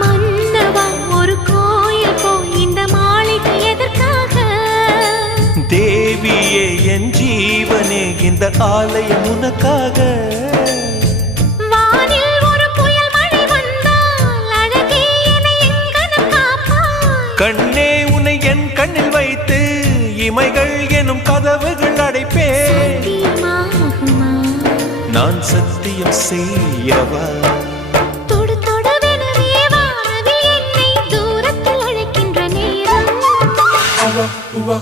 மன்னவா ஒரு கோயில் போய் இந்த மாளிகை எதற்காக? தேவியே என் ஜீவனே இந்த ஆலயம் உனக்காக. வானில் ஒரு புயல் மழை வந்தால் அழகே என்னை எங்கனம் காப்பாய். கண்ணே உன்னை என் கண்ணில் வைத்து இமைகள் எனும் கதவுகள் அடைப்பேன். சத்தியமாகுமா? நான் சத்தியம் செய்யவா? தொடு தொடுவெனவே வானவில் என்னை தூரத்தில் அழைக்கின்ற நேரம். Uva,